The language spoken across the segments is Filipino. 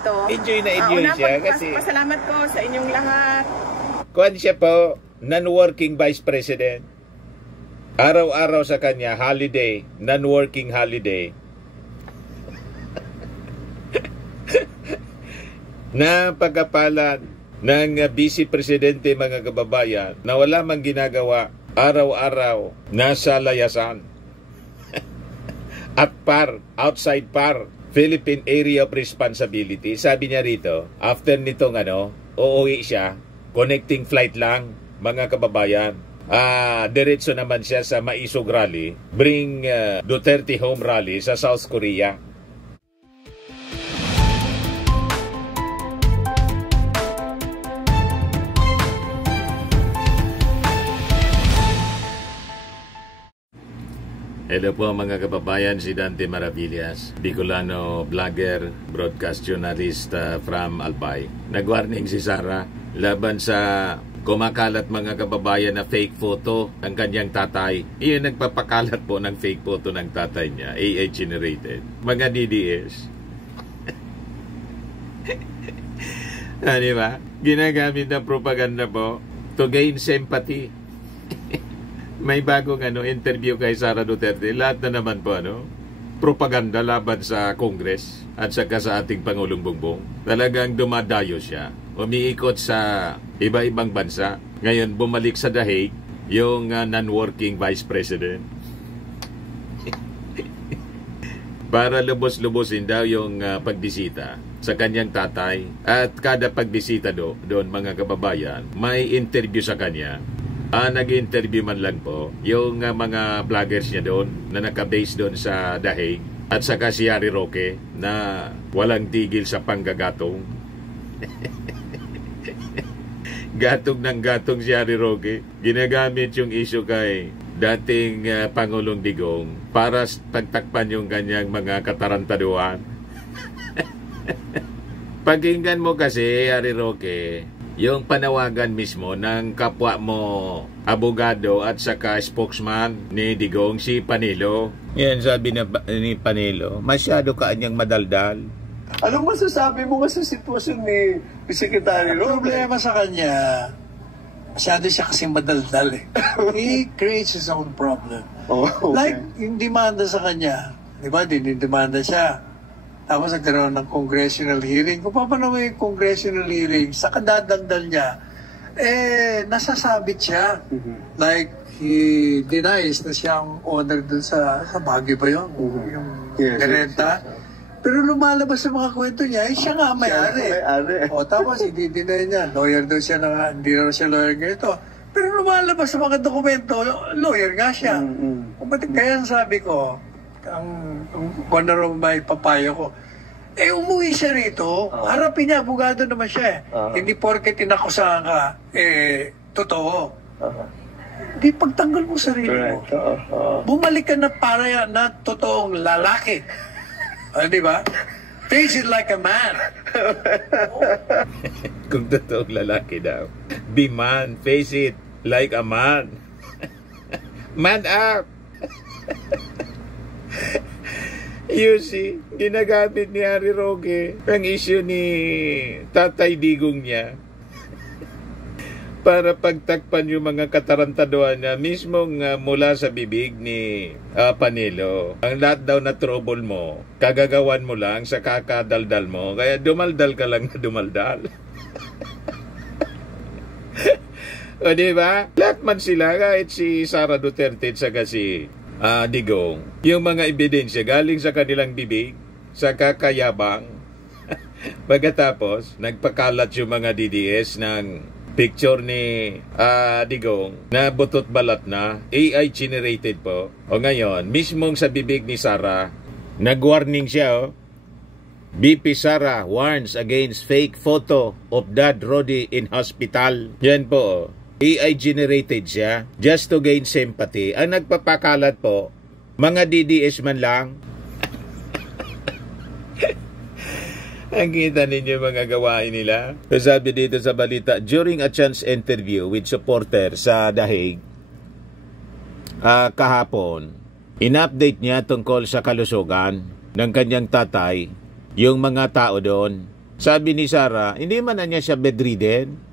dito. Enjoy na enjoy siya kasi... Pasalamat po sa inyong lahat. Kuwan siya po, non-working vice president. Araw-araw sa kanya, holiday, non-working holiday. Na pagkapalan ng vice presidente mga kababayan na wala mang ginagawa, araw-araw, nasa layasan. At PAR, outside PAR, Philippine Area of Responsibility. Sabi niya rito, after nitong uuwi siya, connecting flight lang, mga kababayan. Diretso naman siya sa Maisog Rally, Bring Duterte Home Rally sa South Korea. Hello po mga kababayan, si Dante Maravillas, Bicolano vlogger, broadcast journalist from Albay. Nag-warning si Sara laban sa kumakalat mga kababayan na fake photo ng kanyang tatay. Iyon nagpapakalat po ng fake photo ng tatay niya, AI generated. Mga DDS. Di ba? Ginagamit ng propaganda po to gain sympathy. May bagong interview kay Sara Duterte. Lahat na naman po propaganda laban sa Congress at saka sa ating Pangulong Bongbong. Talagang dumadayo siya. Umiikot sa iba-ibang bansa. Ngayon bumalik sa The Hague yung non-working vice president. Para lubos-lubosin daw yung pagbisita sa kanyang tatay. At kada pagbisita doon mga kababayan, may interview sa kanya. Nag-interview man lang po yung mga vloggers niya doon na naka-base doon sa The Hague at saka si Harry Roque na walang tigil sa panggagatong. Gatong ng gatong si Harry Roque. Ginagamit yung issue kay dating Pangulong Digong para pagtakpan yung kanyang mga katarantaduhan. Pakinggan mo kasi, Harry Roque, yung panawagan mismo ng kapwa mo abogado at saka spokesman ni Digong, si Panelo. Yan sabi ni Panelo, masyado ka anyang madaldal. Anong masasabi mo sa sitwasyon ni Secretary Roque? Problema sa kanya, masyado siya kasing madaldal eh. He creates his own problem. Oh, okay. Like yung demanda sa kanya, di ba, dinidemanda siya. Tapos nagkaroon ng congressional hearing. Kung paano yung congressional hearing, sa kadadagdal niya, nasasabit siya. Mm-hmm. Like, he denies na siyang owner dun sa Baguio ba yun? Mm-hmm. Yung yes, renta. Pero lumalabas sa mga kwento niya, siya nga may-ari. O tapos, i-deny niya. Lawyer daw siya na, hindi na siya lawyer ganito. Pero lumalabas sa mga dokumento, lawyer nga siya. Mm-hmm. Kaya sabi ko, ang one of my papayo ko, umuwi siya rito, harapin niya, abogado naman siya. Hindi porket inakusahan ka, totoo. Di pagtanggal mo sarili mo. Bumalik ka na para na totoong lalaki. Di ba? Face it like a man. Kung totoong lalaki daw. Be man, face it like a man. Man up! You see, ginagamit ni Harry Roque ang issue ni Tatay Digong niya para pagtakpan yung mga katarantaduhan niya mismong mula sa bibig ni Panelo. Ang lahat daw na trouble mo, kagagawan mo lang sa kakadaldal mo, kaya dumaldal ka lang na dumaldal. O diba? Lahat man sila, kahit si Sara Duterte at saka si Digong, yung mga ebidensya galing sa kanilang bibig, sa kakayabang. Pagkatapos, nagpakalat yung mga DDS ng picture ni Digong na butot balat na, AI generated po. O ngayon, mismong sa bibig ni Sara, nag-warning siya, BP Sara warns against fake photo of Dad Rodi in hospital. Yan po, AI generated siya just to gain sympathy. Ang nagpapakalat po, mga DDS man lang. Ang kita ninyo mga gawain nila. Sabi dito sa balita, during a chance interview with supporter sa The Hague, kahapon, in-update niya tungkol sa kalusugan ng kanyang tatay, yung mga tao doon sabi ni Sara, hindi man na niya siya bedridden.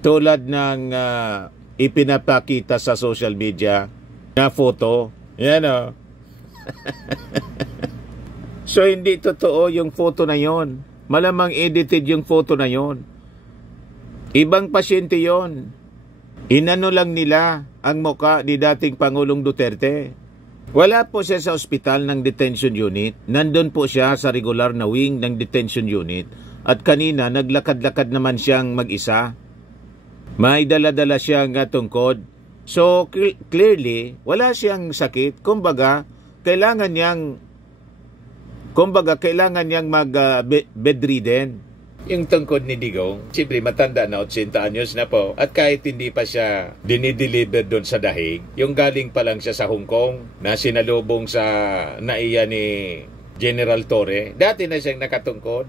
Tulad ng ipinapakita sa social media na photo. Yan o. So, hindi totoo yung photo na yon. Malamang edited yung photo na yon. Ibang pasyente yon. Inano lang nila ang muka ni dating Pangulong Duterte. Wala po siya sa ospital ng detention unit. Nandun po siya sa regular na wing ng detention unit. At kanina, naglakad-lakad naman siyang mag-isa. May dala-dala siyang tungkod. So, clearly, wala siyang sakit. Kumbaga, kailangan niyang mag-bedridden. Yung tungkod ni Digong, siyempre matanda na, 80 anyos na po. At kahit hindi pa siya dinideliver doon sa dahig, yung galing pa lang siya sa Hong Kong, na sinalubong sa naiya ni General Torre, dati na siyang nakatungkod.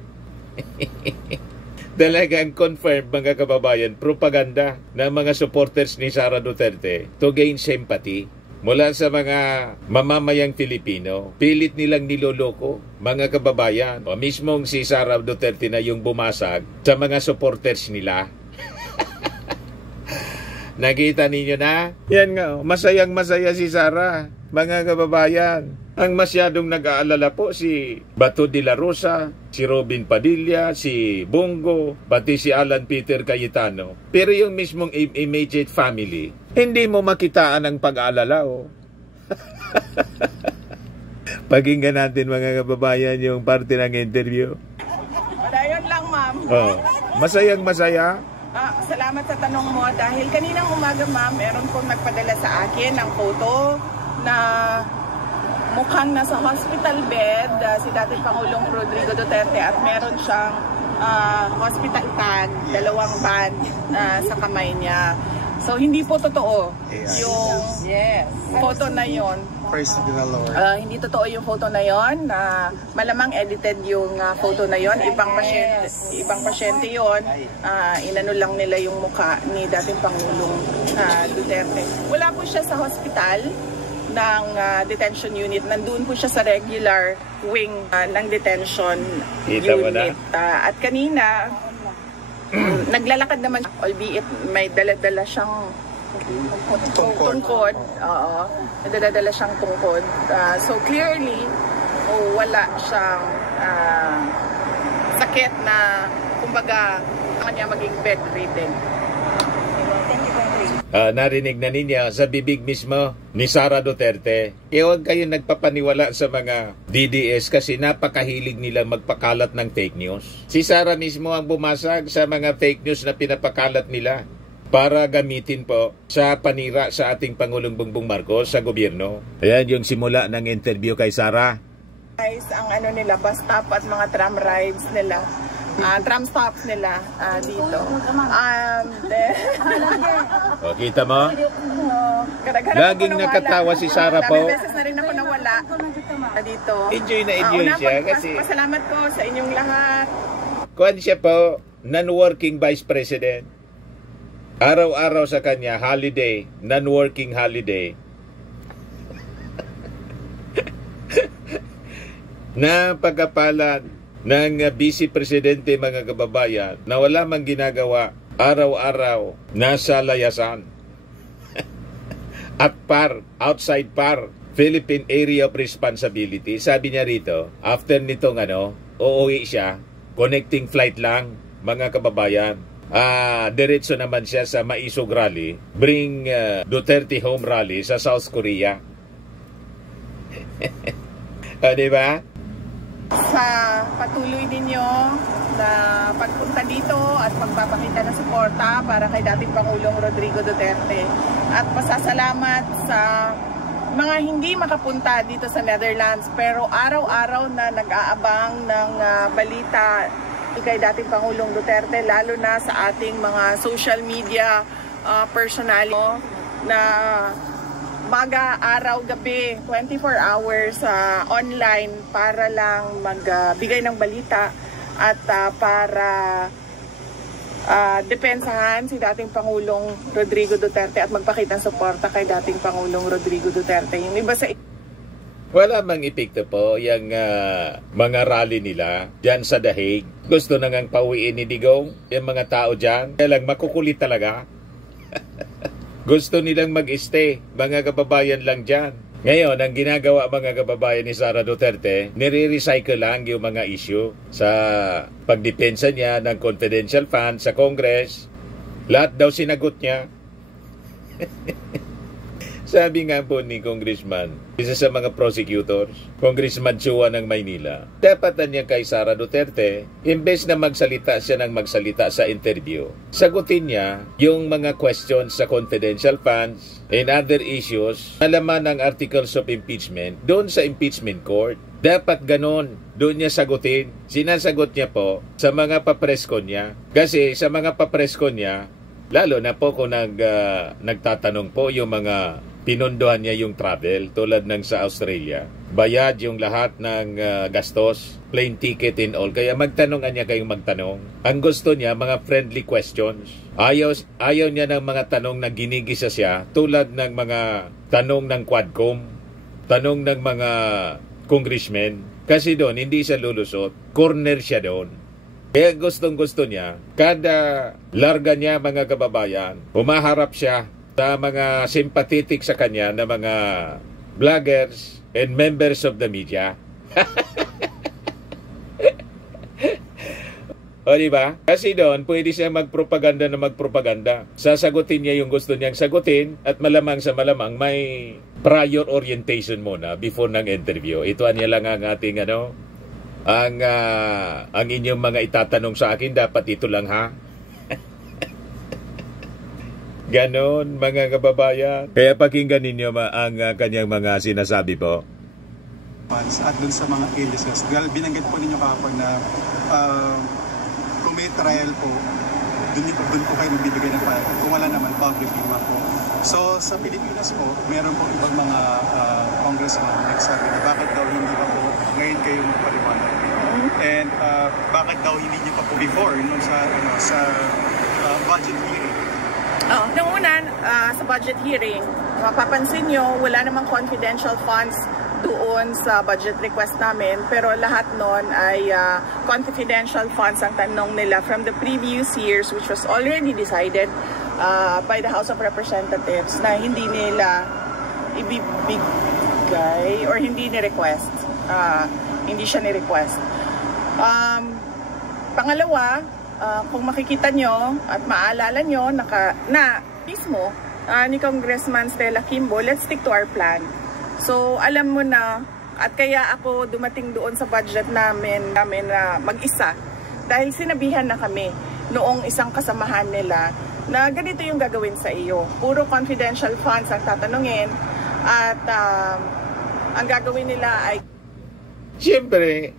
Talagang confirmed, mga kababayan, propaganda ng mga supporters ni Sara Duterte to gain sympathy mula sa mga mamamayang Pilipino. Pilit nilang niloloko, mga kababayan. O mismong si Sara Duterte na yung bumasag sa mga supporters nila. Nakita ninyo na? Yan nga, masayang masaya si Sara, mga kababayan. Ang masyadong nag-aalala po si Bato de la Rosa, si Robin Padilla, si Bongo, pati si Alan Peter Cayetano. Pero yung mismong immediate family, hindi mo makitaan ang pag-aalala. Oh. Pakinggan natin, mga kababayan, yung parte ng interview. Ayun lang, ma'am. Oh. Masayang masaya. Salamat sa tanong mo. Dahil kaninang umaga, ma'am, meron pong nagpadala sa akin ng photo na mukhang nasa hospital bed si dating Pangulong Rodrigo Duterte at meron siyang hospital tag, 2 band sa kamay niya. So hindi po totoo yung photo na yon. Praise to the Lord. Hindi totoo yung photo na yon. Malamang edited yung photo na yon. Ibang pasyente yon. Inano lang nila yung mukha ni dating Pangulong Duterte. Wala po siya sa hospital ng detention unit. Nandun po siya sa regular wing ng detention unit. At kanina, naglalakad naman siya, albeit may dala-dala siyang tungkod. Oo, may dala-dala siyang tungkod. So clearly, wala siyang sakit na, kumbaga, kanya maging bedridden. Narinig na ninyo sa bibig mismo ni Sara Duterte. Huwag kayong nagpapaniwala sa mga DDS kasi napakahilig nila magpakalat ng fake news. Si Sara mismo ang bumasag sa mga fake news na pinapakalat nila para gamitin po sa panira sa ating Pangulong Bongbong Marcos sa gobyerno. Ayan yung simula ng interview kay Sara. Guys, ang ano nila, bus stop at mga tram rides nila. Tram stops nila dito. O, kita mo? Laging nakatawa si Sara po. Ilang beses na rin ako nawala dito. Enjoy na enjoy siya kasi pasalamat po sa inyong lahat. kuwan siya po, non-working vice president. Araw-araw sa kanya, holiday, non-working holiday. Na pagkapalan ng vice presidente, mga kababayan, na wala mang ginagawa, araw-araw nasa layasan. At PAR, outside PAR, Philippine Area of Responsibility. Sabi niya rito, after nitong uuwi siya, connecting flight lang, mga kababayan. Diretso naman siya sa Maisog Rally, Bring Duterte Home Rally sa South Korea. Diba? Sa patuloy ninyo na pagpunta dito at magpapakita ng suporta para kay dating Pangulong Rodrigo Duterte. At pasasalamat sa mga hindi makapunta dito sa Netherlands pero araw-araw na nag-aabang ng balita kay dating Pangulong Duterte, lalo na sa ating mga social media personal na maga, araw, gabi, 24 hours online para lang magbigay ng balita at para depensahan si dating Pangulong Rodrigo Duterte at magpakita ng suporta kay dating Pangulong Rodrigo Duterte. Yung iba sa wala mang epekto po yung mga rally nila dyan sa The Hague. Gusto na ngang pauwiin ni Digong yung mga tao dyan. Kaya lang makukulit talaga. Gusto nilang mag-stay, mga kababayan lang dyan. Ngayon, ang ginagawa mga kababayan ni Sara Duterte, nire-recycle lang yung mga issue sa pagdepensa niya ng confidential funds sa Congress. Lahat daw sinagot niya. Sabi nga po ni Congressman, isa sa mga prosecutors, Congressman Chua ng Maynila, dapat niya kay Sara Duterte, imbes na magsalita siya ng magsalita sa interview, sagutin niya yung mga questions sa confidential funds and other issues, alaman ng articles of impeachment doon sa impeachment court. Dapat ganon, doon niya sagutin. Sinasagot niya po sa mga papresko niya. Kasi sa mga papresko niya, lalo na po kung nagtatanong po yung mga pinunduhan niya yung travel tulad ng sa Australia. Bayad yung lahat ng gastos, plane ticket and all. Kaya magtanong niya kayong magtanong. Ang gusto niya, mga friendly questions. Ayaw niya ng mga tanong na ginigisa siya tulad ng mga tanong ng Quadcom, tanong ng mga congressmen. Kasi doon, hindi siya lulusot. Corner siya doon. Kaya gustong-gusto niya, kada larga niya mga kababayan, humaharap siya sa mga sympathetic sa kanya na mga vloggers and members of the media. O diba? Kasi doon, pwede siya magpropaganda na magpropaganda. Sasagutin niya yung gusto niyang sagutin at malamang sa malamang may prior orientation muna before ng interview. Ito niya lang ang ating ang inyong mga itatanong sa akin, dapat ito lang ha. Ganon, mga kababayan. Kaya pakinggan ninyo ang kanyang mga sinasabi po. At dun sa mga aliases, binanggit po ninyo kahapon na kung may trial po, dun po kayo magbibigay ng file. Kung wala naman, publicly naman po. So sa Pilipinas po, meron po ibang mga congressman nagsabi na bakit daw hindi pa po ngayon kayo magpaliwanag. And bakit daw hindi niyo pa po before nung sa budget hearing. Nung una, sa budget hearing, mapapansin nyo, wala namang confidential funds doon sa budget request namin. Pero lahat nun ay confidential funds ang tanong nila from the previous years, which was already decided by the House of Representatives na hindi nila ibibigay or hindi ni-request. Hindi siya ni-request. Pangalawa, kung makikita nyo at maalala nyo na mismo ni Congressman Stella Kimbo, let's stick to our plan. So alam mo na, at kaya ako dumating doon sa budget namin na mag-isa dahil sinabihan na kami noong isang kasamahan nila na ganito yung gagawin sa iyo. Puro confidential funds ang tatanungin at ang gagawin nila ay siyempre,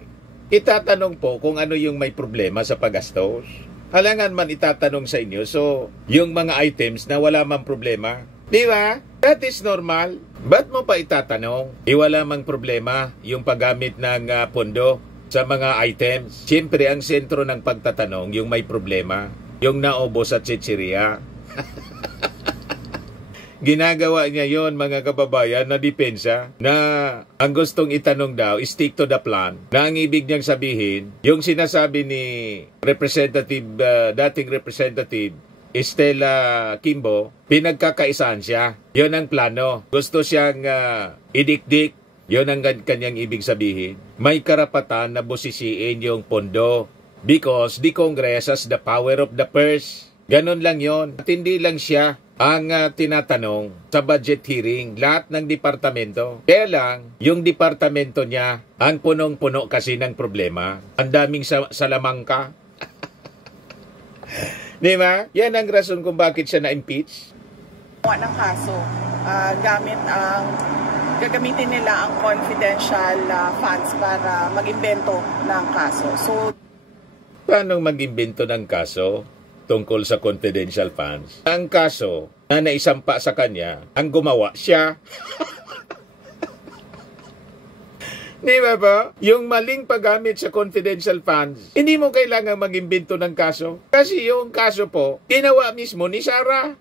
itatanong po kung ano yung may problema sa paggastos. Halangan man itatanong sa inyo, so yung mga items na wala mang problema. Di ba? That is normal. Ba't mo pa itatanong? Wala mang problema yung paggamit ng pondo sa mga items. Siyempre, ang sentro ng pagtatanong, yung may problema. Yung naubos sa chichirya. Ginagawa niya yon mga kababayan na depensa na ang gustong itanong daw, stick to the plan. Na ang ibig niyang sabihin, yung sinasabi ni dating representative Stella Kimbo, pinagkakaisaan siya. Yon ang plano. Gusto siyang idikdik. Yon ang kanyang ibig sabihin. May karapatan na busisiin yung pondo because the Congress has the power of the purse. Ganon lang yon. At hindi lang siya ang tinatanong sa budget hearing, lahat ng departamento. Kaya lang, yung departamento niya, ang punong-puno kasi ng problema. Ang daming salamangka. Di ba? Yan ang rason kung bakit siya na-impeach. ng kaso, gagamitin nila ang confidential funds para mag-imbento ng kaso. So, paano mag-imbento ng kaso tungkol sa confidential funds? Ang kaso na naisampa sa kanya, ang gumawa siya. Di ba ba? Yung maling paggamit sa confidential funds, hindi mo kailangan mag-imbento ng kaso. Kasi yung kaso po, ginawa mismo ni Sara.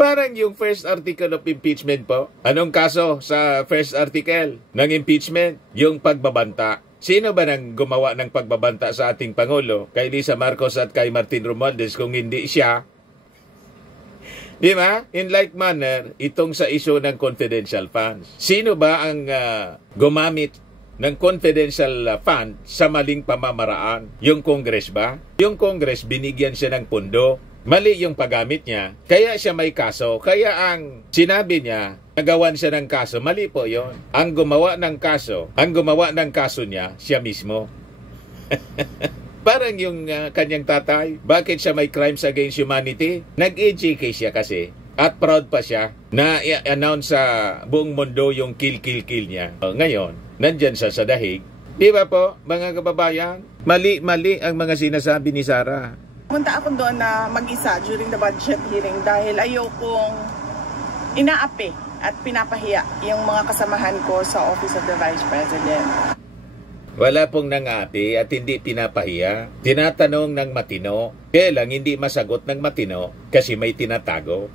Parang yung first article of impeachment po. Anong kaso sa first article ng impeachment? Yung pagbabanta. Sino ba nang gumawa ng pagbabanta sa ating Pangulo? Kay Lisa Marcos at kay Martin Romualdez kung hindi siya. Di ba? In like manner, itong sa issue ng confidential funds. Sino ba ang gumamit ng confidential fund sa maling pamamaraan? Yung Congress ba? Yung Congress, binigyan siya ng pundo. Mali yung paggamit niya. Kaya siya may kaso. Kaya ang sinabi niya, nagawan siya ng kaso. Mali po yon. Ang gumawa ng kaso niya, siya mismo. Parang yung kanyang tatay. Bakit siya may crimes against humanity? Nag-educate siya kasi. At proud pa siya na i-announce sa buong mundo yung kill niya. Ngayon, nandyan siya sa dahig. Di ba po, mga kababayan? Mali ang mga sinasabi ni Sara. Pumunta ako doon na mag-isa during the budget hearing dahil ayokong inaapi at pinapahiya yung mga kasamahan ko sa Office of the Vice President. Wala pong nangapi at hindi pinapahiya. Tinatanong ng matino, kaya lang hindi masagot ng matino kasi may tinatago.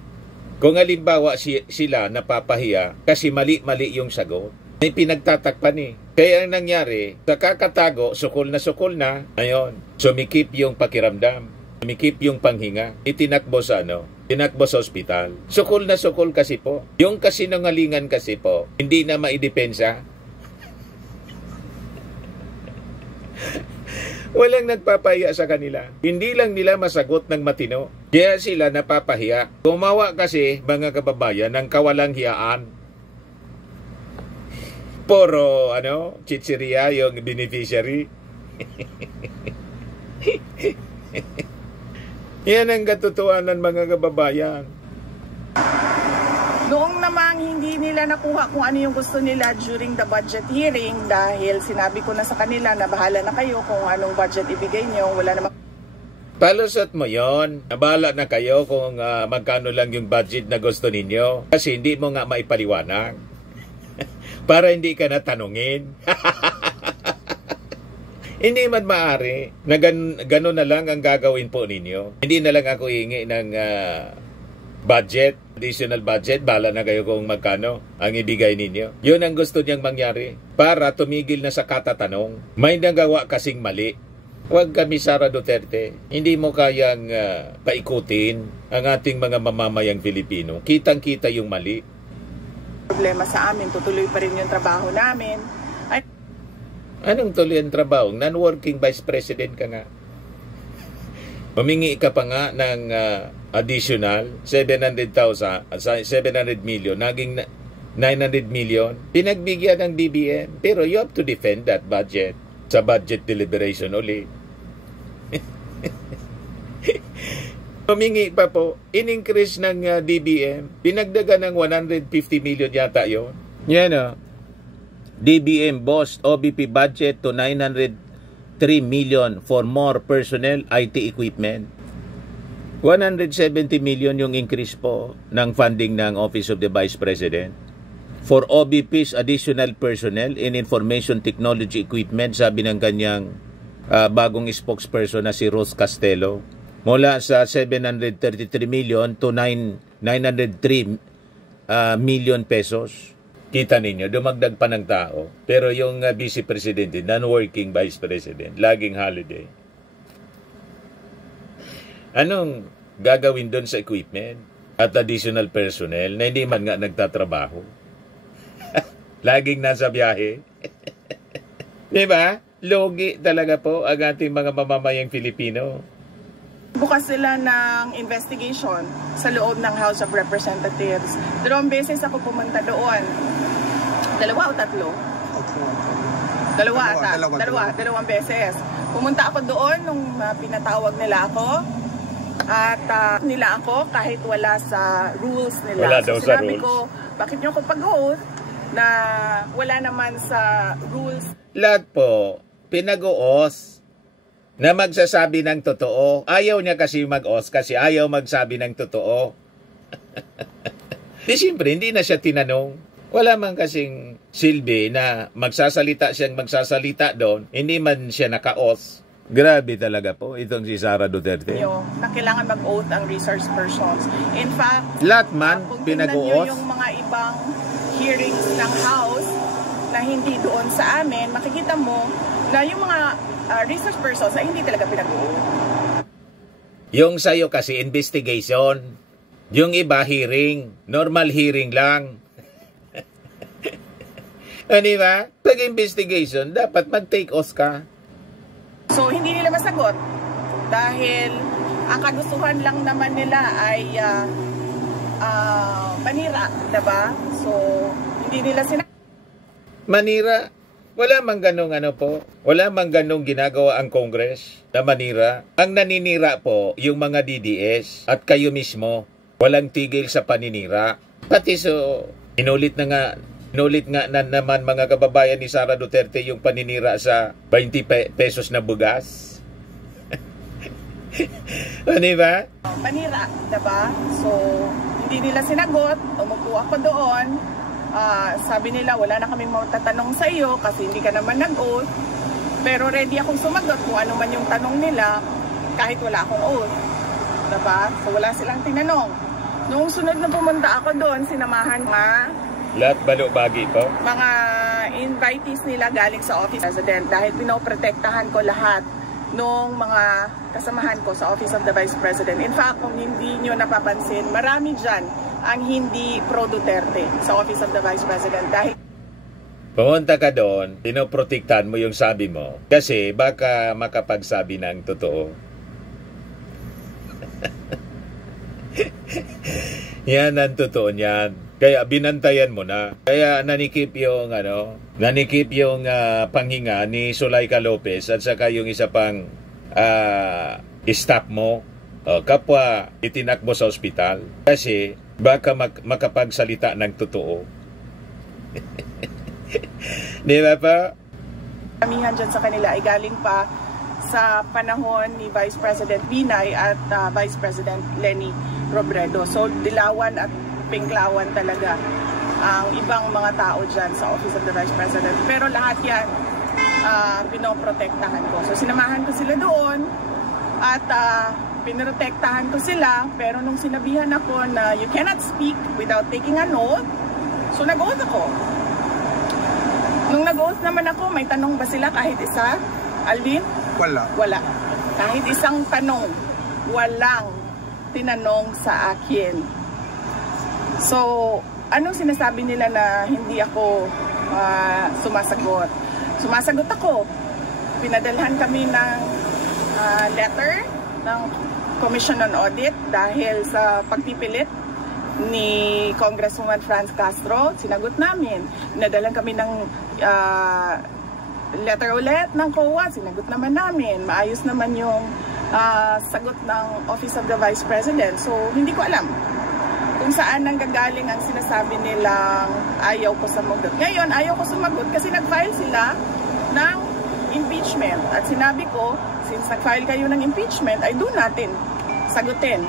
Kung halimbawa sila napapahiya kasi mali-mali yung sagot, may pinagtatakpan eh. Kaya ang nangyari, sa kakatago, sukol na, ayun, sumikip yung pakiramdam. Sumikip yung panghinga. Itinakbo sa tinakbo sa ospital. Sukol na sukol kasi po. Yung kasinungalingan kasi po, hindi na maidepensa. Walang nagpapahiya sa kanila. Hindi lang nila masagot ng matino. Kaya sila napapahiya. Gumawa kasi, mga kababayan, ng kawalang hiyaan. Puro, chichiriya yung beneficiary. Yan ang katotohanan, mga kababayan. Noong namang hindi nila nakuha kung ano yung gusto nila during the budget hearing dahil sinabi ko na sa kanila na bahala na kayo kung anong budget ibigay nyo, wala namang... Palusot mo yon. Bahala na kayo kung magkano lang yung budget na gusto ninyo. Kasi hindi mo nga maipaliwanag. Para hindi ka natanungin. Hindi man maaari na gano'n na lang ang gagawin po ninyo. Hindi na lang ako hingi ng budget, additional budget. Bala na kayo kung magkano ang ibigay ninyo. Yun ang gusto niyang mangyari para tumigil na sa katatanong. May nagawa kasing mali. Huwag kami, Sara Duterte. Hindi mo kayang paikutin ang ating mga mamamayang Pilipino. Kitang-kita yung mali. Problema sa amin, tutuloy pa rin yung trabaho namin. Anong tuloy ang trabaho? Non-working Vice President ka nga. Humingi ka pa nga ng additional 700 million, naging 900 million. Pinagbigyan ng DBM. Pero you have to defend that budget sa budget deliberation uli. Humingi pa po, in-increase ng DBM. Pinagdagan ng 150 million yata yun. Yan DBM boast OBP budget to 903 million for more personnel, IT equipment. 170 million yung increase po ng funding ng Office of the Vice President. For OBP's additional personnel in information technology equipment, sabi ng kanyang bagong spokesperson na si Ruth Castello, mula sa 733 million to 903 million pesos. Kita ninyo, dumagdag pa ng tao. Pero yung Vice Presidente, non-working Vice President, laging holiday. Anong gagawin doon sa equipment at additional personnel na hindi man nga nagtatrabaho? Laging nasa biyahe. Diba? Logi talaga po ang ating mga mamamayang Filipino. Bukas sila ng investigation sa loob ng House of Representatives. 2 beses ako pumunta doon. 2 o 3? 2 beses. Pumunta ako doon nung pinatawag nila ako. At nila ako kahit wala sa rules nila. Wala daw sa sinabi rules. ko, bakit nyo ko pag-oath na wala naman sa rules? Lahat po, pinag-oos na magsasabi ng totoo. Ayaw niya kasi mag-oath kasi ayaw magsabi ng totoo. Di siyempre, hindi na siya tinanong. Wala man kasing silbi na magsasalita doon, hindi man siya naka-oath. Grabe talaga po itong si Sara Duterte. Na kailangan mag-oath ang resource persons. In fact, lahat man kung pinag-oath. tingnan nyo yung mga ibang hearings ng House na hindi doon sa amin, makikita mo na yung mga research persons ay hindi talaga pinag-uul. Yung sa'yo kasi investigation. Yung iba hearing. Normal hearing lang. Di ba? Pag investigation, dapat mag-take oath ka. So, hindi nila masagot dahil ang kagustuhan lang naman nila ay manira, diba? So, hindi nila manira? Wala mang ganong wala mang ganong ginagawa ang Congress na manira. Ang naninira po, yung mga DDS at kayo mismo, walang tigil sa paninira. Pati inulit nga na naman mga kababayan ni Sara Duterte yung paninira sa 20 pesos na bugas. Ano ba? Manira, diba? So, hindi nila sinagot. Umupo ako doon. Sabi nila, wala na kaming matatanong sa iyo kasi hindi ka naman nag-oath. Pero ready akong sumagot kung ano man yung tanong nila kahit wala akong oath. Diba? So, wala silang tinanong. Noong sunod na pumunta ako doon, sinamahan lahat balubagi po? Mga invitees nila galing sa Office of the President dahil pinoprotektahan ko lahat nung mga kasamahan ko sa Office of the Vice President. In fact, kung hindi nyo napapansin, marami dyan ang hindi pro-Duterte sa Office of the Vice President. Dahil pumunta ka doon, pinoprotektahan mo yung sabi mo kasi baka makapagsabi ng totoo. Yan ang totoo niyan. Kaya binantayan mo na. Kaya nanikip yung panghinga ni Zuleika Lopez at saka yung isa pang staff mo, kapwa itinakbo sa ospital kasi baka makapagsalita ng totoo. Di ba pa? Kamihan dyan sa kanila ay galing pa sa panahon ni Vice President Binay at Vice President Leni Robredo. So dilawan at pingklawan talaga ang ibang mga tao dyan sa Office of the Vice President. Pero lahat yan pinoprotektahan ko. So sinamahan ko sila doon at pinoprotektahan ko sila. Pero nung sinabihan ako na you cannot speak without taking an oath, so nag-oath ako. Nung nag-oath naman ako, may tanong ba sila kahit isa? Alvin? Wala. Kahit isang tanong, walang tinanong sa akin. So, anong sinasabi nila na hindi ako sumasagot? Sumasagot ako. Pinadalhan kami ng letter ng Commission on Audit dahil sa pagpipilit ni Congresswoman Franz Castro. Sinagot namin. Pinadalhan kami ng letter ulit ng COA. Sinagot naman namin. Maayos naman yung sagot ng Office of the Vice President. So, hindi ko alam kung saan nanggagaling ang sinasabi nilang ayaw ko sumagot. Ngayon, ayaw ko sumagot kasi nag-file sila ng impeachment. At sinabi ko, since nag-file kayo ng impeachment, ay doon natin sagutin.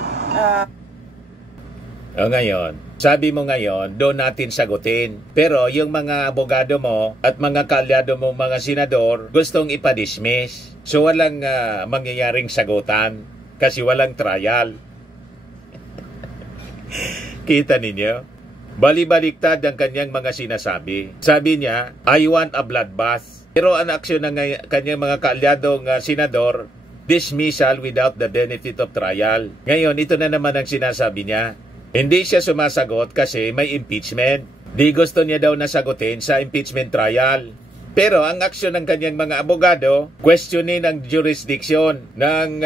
Ngayon, sabi mo ngayon, doon natin sagutin. Pero yung mga abogado mo at mga kaalyado mo, mga senador, gustong ipadismiss. So walang mangyayaring sagutan kasi walang trial. Kita ninyo? Bali-baliktad ang kanyang mga sinasabi. Sabi niya, I want a bloodbath. Pero ang aksyon ng kanyang mga kaalyadong senador, dismissal without the benefit of trial. Ngayon, ito na naman ang sinasabi niya. Hindi siya sumasagot kasi may impeachment. Di gusto niya daw nasagutin sa impeachment trial. Pero ang aksyon ng kanyang mga abogado, questionin ang jurisdiction ng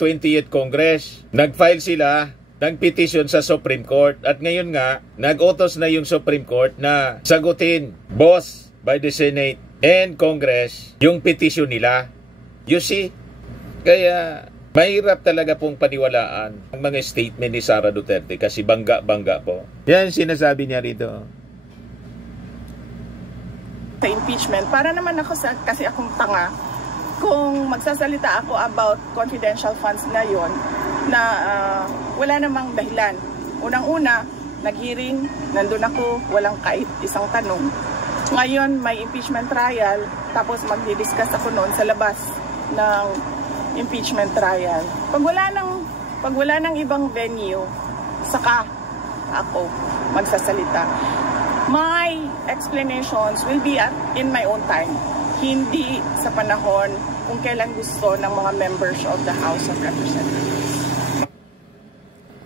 20th Congress. Nag-file sila ng petition sa Supreme Court at ngayon nga, nag-utos na yung Supreme Court na sagutin, both by the Senate and Congress, yung petition nila. You see? Kaya mahirap talaga pong paniwalaan ang mga statement ni Sara Duterte kasi bangga-bangga po. Yan sinasabi niya rito. Sa impeachment, para naman ako kasi akong tanga kung magsasalita ako about confidential funds na yon na wala namang dahilan. Unang-una, nag-hearing, nandun ako, walang kahit isang tanong. Ngayon, may impeachment trial, tapos magdi-discuss ako noon sa labas ng impeachment trial. Pag wala nang ibang venue, saka ako magsasalita. My explanations will be in my own time. hindi sa panahon kung kailan gusto ng mga members of the House of Representatives.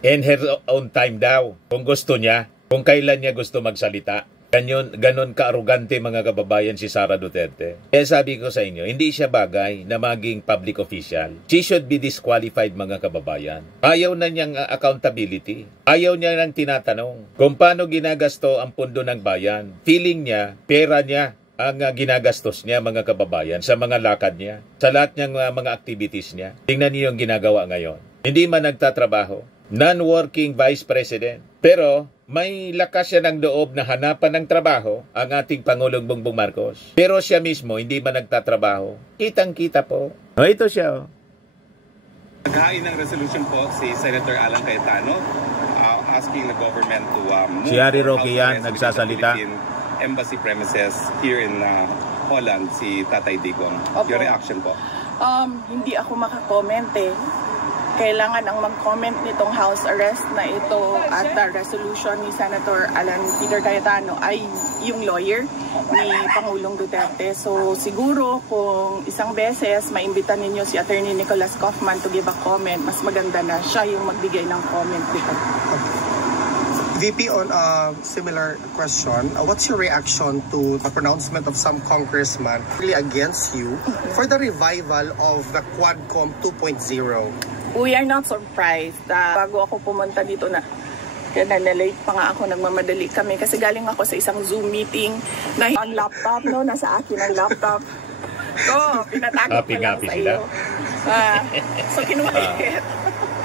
In her own time daw, kung gusto niya, kung kailan niya gusto magsalita. Ganon ka-arugante mga kababayan si Sara Duterte. Kaya sabi ko sa inyo, hindi siya bagay na maging public official. She should be disqualified mga kababayan. Ayaw na niyang accountability. Ayaw niya nang tinatanong kung paano ginagasto ang pundo ng bayan. Feeling niya, pera niya ang ginagastos niya mga kababayan sa mga lakad niya, sa lahat ng mga activities niya. Tingnan niyo yung ginagawa ngayon. Hindi man nagtatrabaho. Non-working Vice President. Pero may lakas siya ng loob na hanapan ng trabaho ang ating Pangulong Bongbong Marcos. Pero siya mismo hindi ba nagtatrabaho? Kitang-kita po. O ito siya. Naghain ng resolution po si Senator Alan Cayetano asking the government to move Si Harry Roque yan, nagsasalita. Embassy premises here in Holland, si Tatay Digong. Opo. Your reaction po? Hindi ako makakomment eh. Kailangan ang mag-comment nitong house arrest na ito at the resolution ni Senator Alan Peter Cayetano ay yung lawyer ni Pangulong Duterte. So siguro kung isang beses maimbita ninyo si Attorney Nicholas Kaufman to give a comment, mas maganda na siya yung magbigay ng comment dito. VP, on a similar question, what's your reaction to the pronouncement of some congressman really against you for the revival of the Quadcom 2.0? We are not surprised. Bago ako pumunta dito na nalate pa nga ako, nagmamadali kami kasi galing ako sa isang Zoom meeting na ang laptop, no? Nasa akin ang laptop. So, pinatago ko lang sa iyo. So, kinuha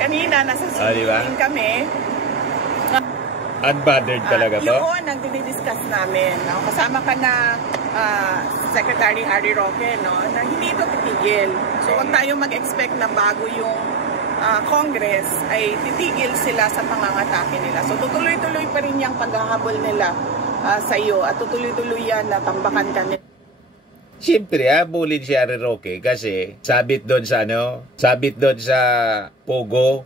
kanina, nasa Zoom meeting kami. Unbothered talaga po? Yun ang dinidiscuss namin. No? Kasama ka na Secretary Harry Roque, no? Na hindi ito titigil. So, huwag tayo mag-expect na bago yung Congress ay titigil sila sa pangangatake nila. So, tutuloy-tuloy pa rin yung paghahabol nila sa iyo at tutuloy-tuloy yan na tambakan ka nila. Siyempre, habulin si Harry Roque kasi sabit doon sa sabit doon sa Pogo.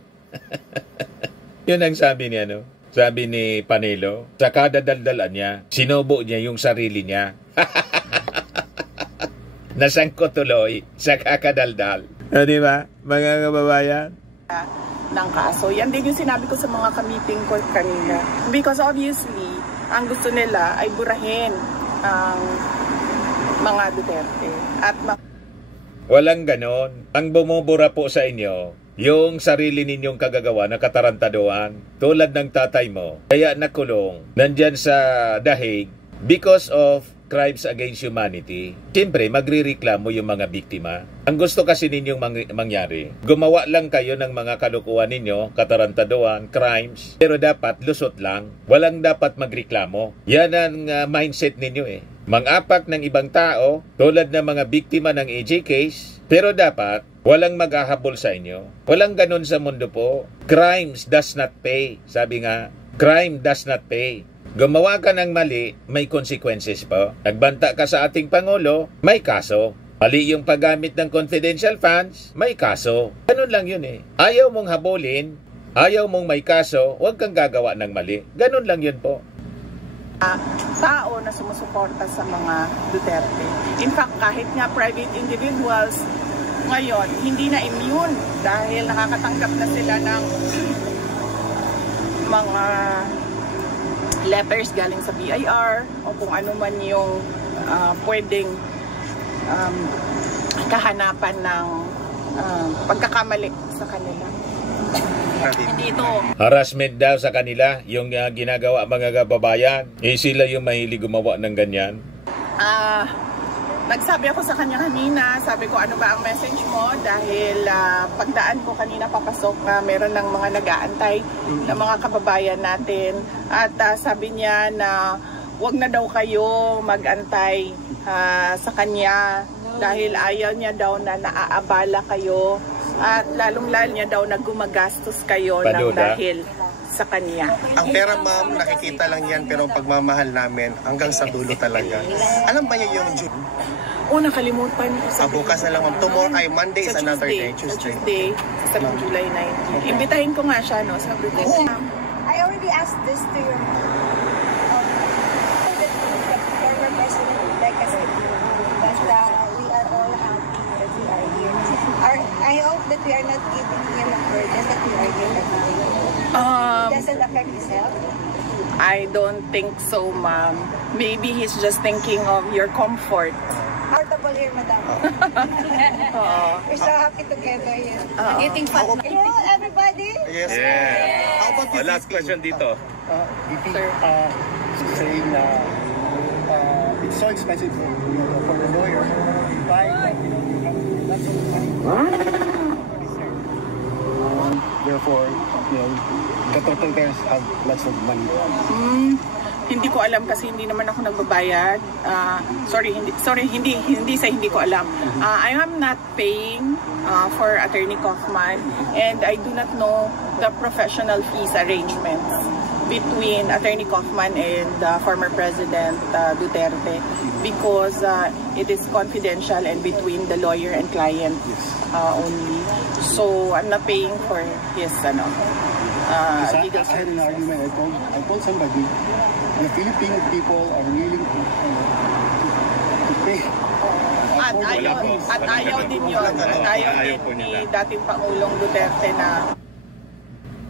Yun ang sabi niya, no? Sabi ni Panelo, sa kada daldalan niya, sinubo niya yung sarili niya. Nasangko tuloy sa kakadaldal. Di ba, mga kababayan? Ng kaso. Yan din yung sinabi ko sa mga ka-meeting ko kanina. Because obviously, ang gusto nila ay burahin ang mga Duterte. At walang ganon. Ang bumubura po sa inyo, yung sarili ninyong kagagawa na katarantaduhan, tulad ng tatay mo, kaya nakulong, nandyan sa dahig, because of crimes against humanity. Siyempre, magrireklamo yung mga biktima. Ang gusto kasi ninyong mangyari, gumawa lang kayo ng mga kalukuhan ninyo, katarantaduhan, crimes, pero dapat lusot lang. Walang dapat magreklamo. Yan ang mindset ninyo eh. Mang-apak ng ibang tao, tulad ng mga biktima ng AJ case, pero dapat walang maghahabol sa inyo. Walang ganun sa mundo po. Crimes does not pay. Sabi nga, crime does not pay. Gumawa ka ng mali, may consequences po. Nagbanta ka sa ating Pangulo, may kaso. Mali yung paggamit ng confidential funds, may kaso. Ganun lang yun eh. Ayaw mong habulin, ayaw mong may kaso, huwag kang gagawa ng mali. Ganun lang yun po. Tao na sumusuporta sa mga Duterte. In fact, kahit nga private individuals, ngayon, hindi na immune dahil nakakatanggap na sila ng mga letters galing sa BIR o kung ano man yung pwedeng kahanapan ng pagkakamali sa kanila. Hindi ito. Harassment daw sa kanila, yung ginagawa mga kababayan. Sila yung mahilig gumawa ng ganyan. Nagsabi ako sa kanya kanina, sabi ko ano ba ang message mo dahil pagdaan ko kanina papasok na meron ng mga nag-aantay na mga kababayan natin at sabi niya na wag na daw kayo mag-antay sa kanya dahil ayaw niya daw na naaabala kayo at lalong-lalo niya daw na gumagastos kayo ng dahil sa kanya. Ang pera ma'am, nakikita lang yan pero pagmamahal namin hanggang sa dulo talaga. Alam ba niyo yung June? Nakalimutan ko sa bukas na lang ma'am. Tomorrow ay Monday is another day. Tuesday, sa July 19. Imbitahin ko nga siya, no? Sabi ko, I already asked this to your former president, like I said, that that we are not giving him a burden that we are giving him? Does it affect his health? I don't think so, ma'am. Maybe he's just thinking of your comfort. Comfortable here, madam. We're so happy together here. Eating fat. Hello, everybody. Yes. Yeah. How about you, Last question dito. VP, saying na it's so expensive for the lawyer. Why, lots of money. Therefore, the total players have lots of money. Hindi ko alam kasi hindi naman ako nagbabayad. Hindi ko alam. I am not paying for Attorney Kaufman, and I do not know the professional fees arrangements between Attorney Kaufman and former President Duterte, because it is confidential and between the lawyer and client only. So I'm not paying for his legal I had an argument. I told somebody, the Philippine people are willing to pay. At ayaw din yun. At ayaw din ni dating Pangulong Duterte na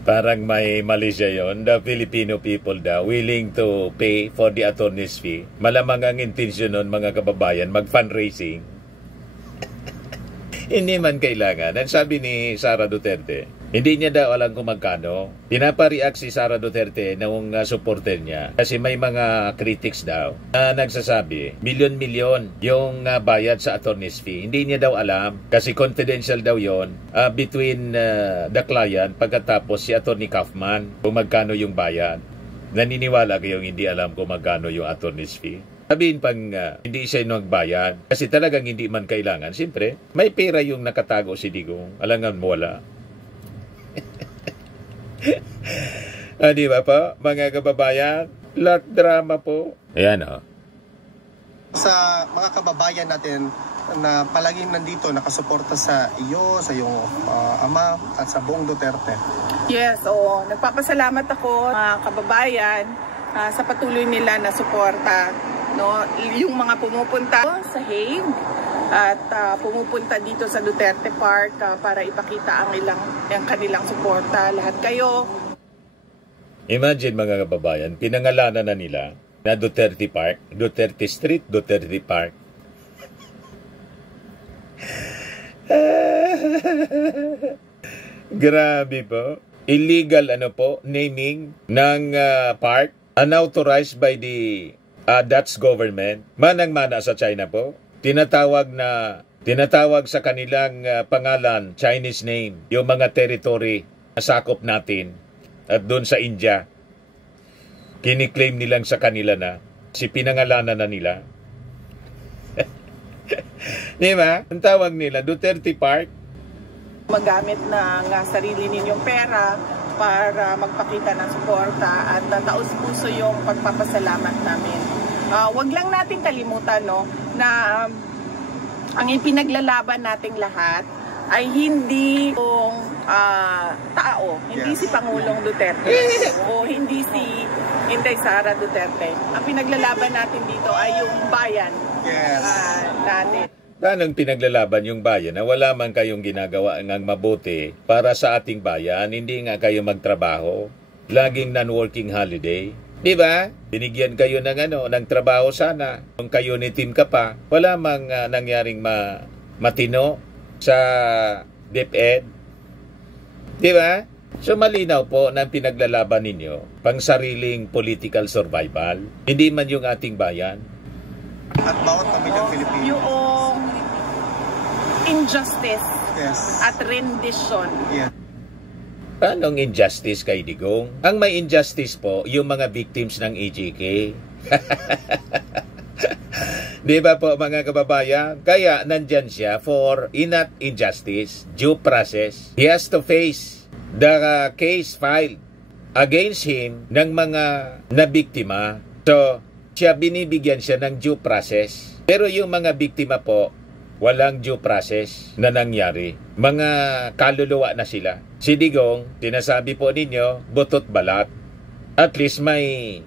Parang may mali siya yun. The Filipino people daw willing to pay for the attorney's fee. Malamang ang intensyon nun, mga kababayan, mag-fundraising. Hindi man kailangan. Ang sabi ni Sara Duterte, hindi niya daw alam kung magkano. Pinapa-react si Sara Duterte noong supporter niya. Kasi may mga critics daw na nagsasabi, milyon-milyon yung bayad sa attorney's fee. Hindi niya daw alam kasi confidential daw yon between the client pagkatapos si Attorney Kaufman kung magkano yung bayad. Naniniwala kayong hindi alam kung magkano yung attorney's fee? Sabihin pang hindi siya nagbayad kasi talagang hindi man kailangan. Siyempre, may pera yung nakatago si Digong. Alangan mo wala. Di ba po, mga kababayan? Lot drama po. Ayan o. Sa mga kababayan natin na palaging nandito, nakasuporta sa iyo, sa iyong ama at sa buong Duterte. Yes, oo. Nagpapasalamat ako mga kababayan sa patuloy nila na suporta. No? Yung mga pumupunta sa Hague at pumupunta dito sa Duterte Park para ipakita ang kanilang suporta. Lahat kayo. Imagine mga kababayan, pinangalanan na nila na Duterte Park, Duterte Street, Duterte Park. Grabe po. Illegal naming ng park, unauthorized by the Dutch government. Manang-mana sa China po. Tinatawag sa kanilang pangalan, Chinese name, yung mga territory na sakop natin at doon sa India. Kiniklaim nilang sa kanila na, pinangalanan na nila. Di ba? Ang tawag nila, Duterte Park. Magamit ng sarili ninyong pera para magpakita ng suporta at taus-puso yung pagpapasalamat namin. Wag lang natin kalimutan na ang ipinaglalaban nating lahat ay hindi yung tao, hindi si Pangulong Duterte o hindi si Inday Sara Duterte. Ang pinaglalaban natin dito ay yung bayan natin. Anong pinaglalaban yung bayan na wala man kayong ginagawa ng mabuti para sa ating bayan, hindi nga kayo magtrabaho, laging non-working holiday. Di ba? Binigyan kayo ng trabaho sana. Kung kayo ni team ka pa, wala mang nangyaring matino sa DepEd. Di ba? So malinaw po na pinaglalaban ninyo pang sariling political survival. Hindi man yung ating bayan. At bawat pamilyang Pilipino. Yung injustice at rendition. Yeah. Anong injustice kay Digong? Ang may injustice po, yung mga victims ng EJK. Di ba po mga kababayan? Kaya nandyan siya for not injustice, due process. He has to face the case filed against him ng mga nabiktima. So, binibigyan siya ng due process. Pero yung mga biktima po, walang due process na nangyari. Mga kaluluwa na sila. Si Digong, sinasabi po ninyo, butot balat. At least may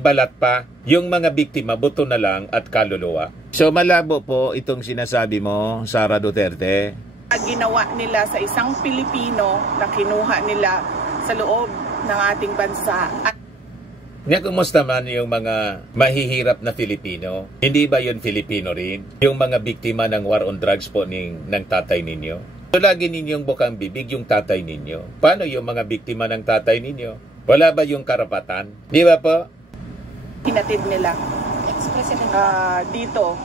balat pa. Yung mga biktima, buto na lang at kaluluwa. So malabo po itong sinasabi mo, Sara Duterte. Ginawa nila sa isang Pilipino na kinuha nila sa loob ng ating bansa. Kumusta man yung mga mahihirap na Filipino? Hindi ba yun Filipino rin? Yung mga biktima ng war on drugs po ng tatay ninyo? So lagi ninyong bukang bibig yung tatay ninyo. Paano yung mga biktima ng tatay ninyo? Wala ba yung karapatan? Di ba po? Hinatid nila dito.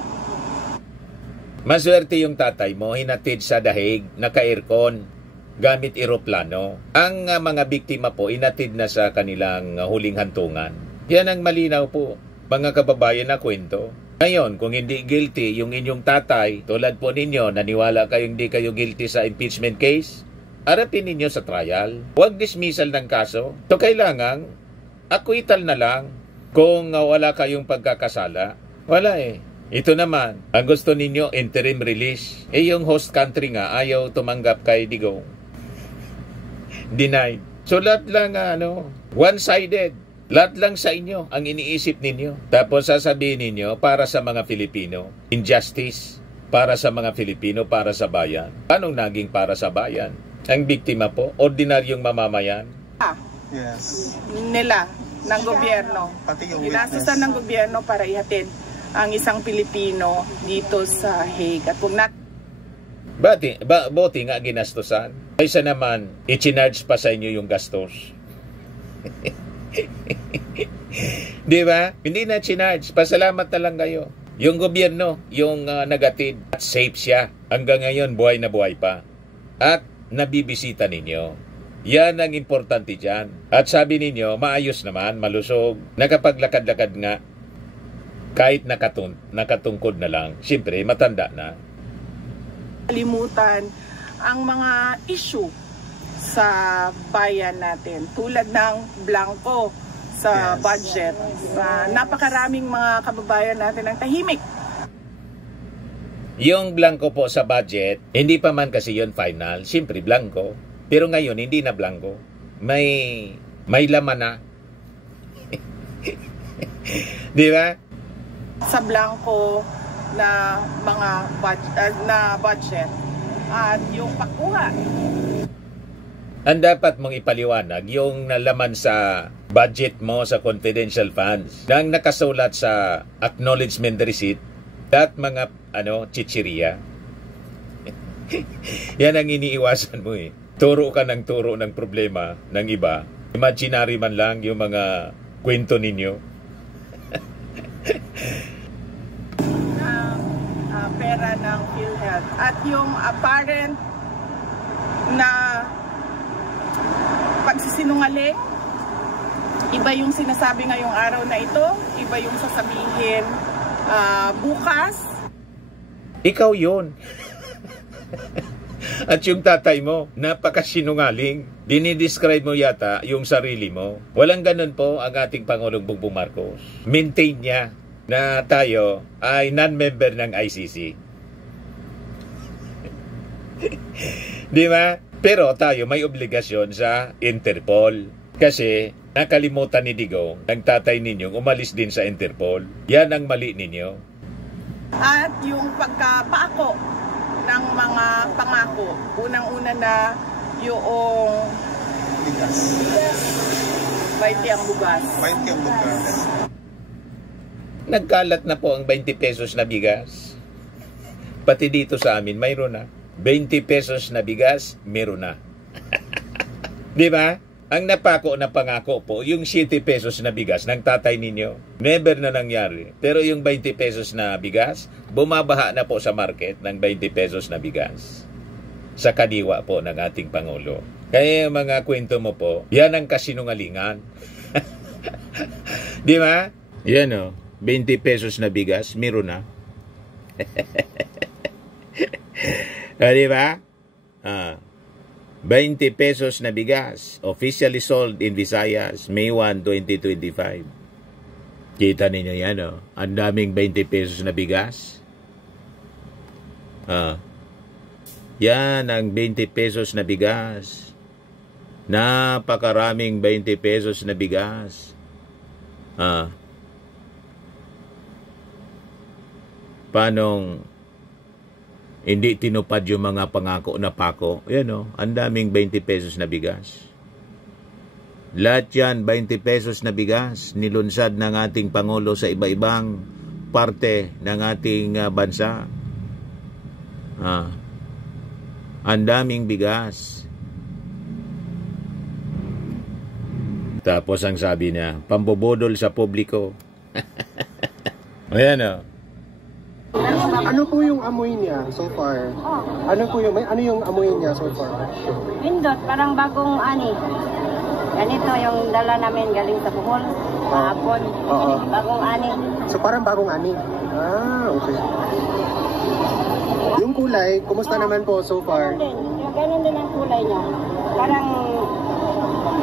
Maswerte yung tatay mo, hinatid sa dahig, naka-aircon, gamit eroplano. Ang mga biktima po, hinatid na sa kanilang huling hantungan. Yan ang malinaw po, mga kababayan na kwento. Ngayon, kung hindi guilty yung inyong tatay, tulad po ninyo, naniwala kayong hindi kayo guilty sa impeachment case, harapin ninyo sa trial. Huwag dismissal ng kaso. So, kailangan, acquittal na lang kung wala kayong pagkakasala. Wala eh. Ito naman, ang gusto ninyo, interim release. Yung host country nga, ayaw tumanggap kay Digong. Denied. So lahat lang, one-sided. Lahat lang sa inyo, ang iniisip ninyo. Tapos sasabihin ninyo, para sa mga Filipino, injustice. Para sa mga Filipino, para sa bayan. Paano naging para sa bayan? Ang biktima po, ordinaryong mamamayan. Yes. Nila, ng gobyerno. Pati yung Ginasusan ng gobyerno para ihatid ang isang Pilipino dito sa Hague. At kung Buti nga ginastusan. Kaysa naman, i-charge pa sa inyo yung gastos. Di ba? Hindi na charge. Pasalamat na lang kayo. Yung gobyerno, yung nagatid, at safe siya. Hanggang ngayon, buhay na buhay pa. At nabibisita ninyo. Yan ang importante dyan. At sabi ninyo, maayos naman, malusog. Nakapaglakad-lakad nga. Kahit nakatungkod na lang, siyempre matanda na. Kalimutan ang mga issue sa bayan natin, tulad ng blanco sa budget. Napakaraming mga kababayan natin ang tahimik. Yung blanco po sa budget, hindi pa man kasi yun final, siyempre blanco. Pero ngayon, hindi na blanco. May laman na. Di ba? Sa blanco na mga budget at yung pagkuha. Ang dapat mong ipaliwanag yung nalaman sa budget mo sa confidential funds nang nakasulat sa acknowledgement receipt at mga chichiriya. Yan ang iniiwasan mo eh. Turo ka ng turo ng problema ng iba. Imaginary man lang yung mga kwento ninyo. Pera ng PhilHealth at yung apparent na pagsisinungaling, iba yung sinasabi ngayong araw na ito, iba yung sasabihin bukas. Ikaw yun. At yung tatay mo, napakasinungaling. Dinidescribe mo yata yung sarili mo. Walang ganun po ang ating Pangulong Bongbong Marcos. Maintain niya na tayo ay non-member ng ICC. Di ba? Pero tayo may obligasyon sa Interpol. Kasi nakalimutan ni Digong, ang tatay ninyong umalis din sa Interpol. Yan ang mali ninyo. At yung pagkapaako ng mga pangako. Unang-una na yung bigas. 20 ang bugas. 20 ang bugas. Nagkalat na po ang 20 pesos na bigas. Pati dito sa amin, mayroon na. 20 pesos na bigas, meron na. Di ba? Ang napako na pangako po, yung 7 pesos na bigas ng tatay ninyo, never na nangyari. Pero yung 20 pesos na bigas, bumabaha na po sa market ng 20 pesos na bigas. Sa kadiwa po ng ating Pangulo. Kaya yung mga kwento mo po, yan ang kasinungalingan. Di ba? Yan o. 20 pesos na bigas, meron na. Di ba? 20 pesos na bigas, officially sold in Visayas, May 1, 2025. Kita ninyo yan, oh. Ang daming 20 pesos na bigas. Yan ang 20 pesos na bigas. Napakaraming 20 pesos na bigas. Paanong Hindi tinupad yung mga pangako na pako. Yan o, ang daming 20 pesos na bigas. Lahat yan, 20 pesos na bigas, nilunsad ng ating Pangulo sa iba-ibang parte ng ating bansa. Ang daming bigas. Tapos ang sabi niya, pambobodol sa publiko. Ayan o. Ano po yung amoy niya so far? Ano yung amoy niya so far? Pindot, parang bagong ani. Ganito yung dala namin galing sa Bohol. Kahapon. Bagong ani. So parang bagong ani? Okay. Yung kulay, kumusta naman po so far? Ganun din ang kulay niya. Parang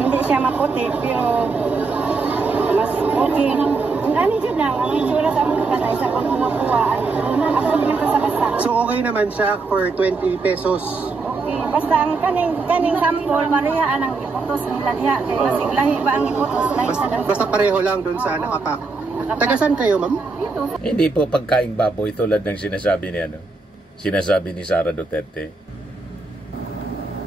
hindi siya maputi, pero mas okay. Ano dyan lang, ang itsura sa mga kanay sa pagkuha-kuhaan. Ako din sa basta. So okay naman siya for 20 pesos? Okay, basta ang kaning sample, marihaan ang iputos nila diha. Kaya kasi lahi ba ang iputos? Basta pareho lang dun sa nakapak. Tagasan kayo, ma'am? Hindi po pagkaing baboy tulad ng sinasabi ni Sara Duterte.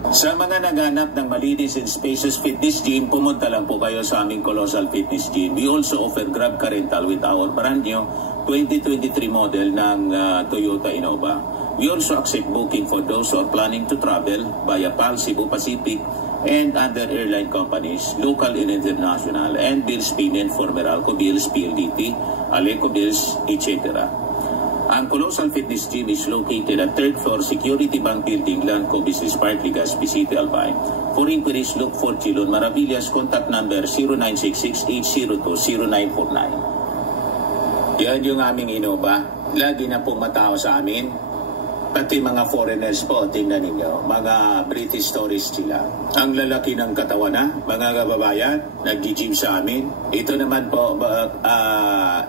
Sa mga naghanap ng malinis and spacious fitness gym, pumunta lang po kayo sa aming Colossal Fitness Gym. We also offer grab car rental with our brand new 2023 model ng Toyota Innova. We also accept booking for those who are planning to travel via PAL, Cebu Pacific, and other airline companies, local and international, and bills payment for Meralco Bills, PLDT, Aleco Bills, etc. Ang Colossal Fitness Gym is located at 3rd floor Security Bank Building, Lanco Business Park, Legazpi City, Albay. For inquiries, look for Chilon Maravillas. Contact number 0966-802-0949. Yan yung aming Innova. Lagi na po matao sa amin. Pati mga foreigners po, tingnan ninyo. Mga British tourists sila. Ang lalaki ng katawan na, mga kababayan, nag-gym sa amin. Ito naman po,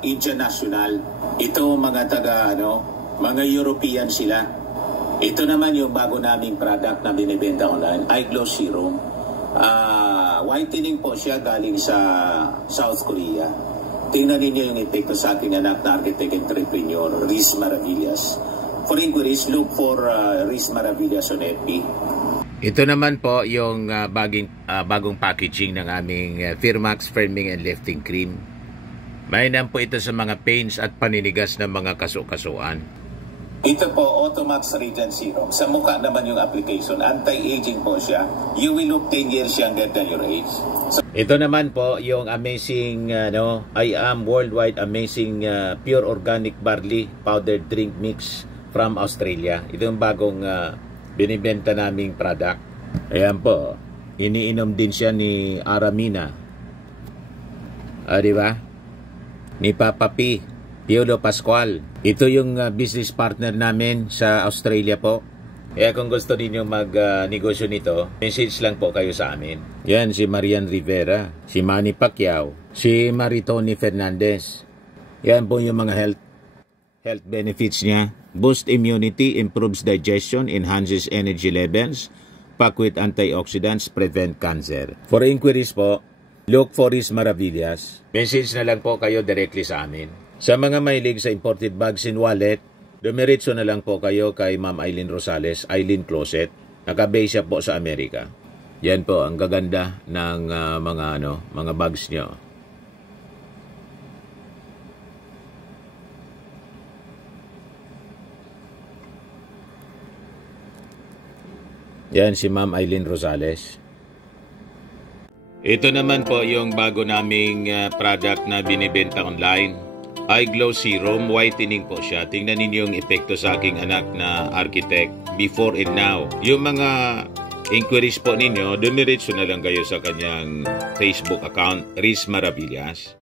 international. Ito mga mga European sila. Ito naman yung bago naming product na binibenta online, iGlow Serum. Whitening po siya galing sa South Korea. Tingnan ninyo yung epekto sa aking anak na architect entrepreneur, Riz Maravillas. For inquiries, look for Riz Maravillas on FB. Ito naman po yung bagong packaging ng aming Firmax Firming and Lifting Cream. Mainam po ito sa mga pains at paninigas ng mga kaso-kasuan. Ito po, Automax Radiant Serum. Sa mukha naman yung application. Anti-aging po siya. You will look 10 years younger than your age. Ito naman po yung amazing, I Am Worldwide Amazing Pure Organic Barley Powdered Drink Mix from Australia. Ito yung bagong binibenta naming product. Ayan po. Iniinom din siya ni Aramina. Di ba? Ni Papa P. Piolo Pascual. Ito yung business partner namin sa Australia po. Kaya kung gusto niyo mag-negosyo nito, message lang po kayo sa amin. Yan si Marian Rivera, si Manny Pacquiao, si Maritoni Fernandez. Yan po yung mga health benefits niya. Boost immunity, improves digestion, enhances energy levels, pack with antioxidants, prevent cancer. For inquiries po, look for Riz Maravillas. Message na lang po kayo directly sa amin. Sa mga mahilig sa imported bags and wallet, dumiretso na lang po kayo kay Ma'am Eileen Rosales, Eileen Closet. Nakabase siya po sa Amerika. Yan po ang gaganda ng mga bags nyo. Yan si Ma'am Eileen Rosales. Ito naman po yung bago naming product na binibenta online. iGlow Serum, whitening po siya. Tingnan ninyo yung epekto sa aking anak na architect before and now. Yung mga inquiries po ninyo, dumiretso na lang kayo sa kanyang Facebook account, Riz Maravillas.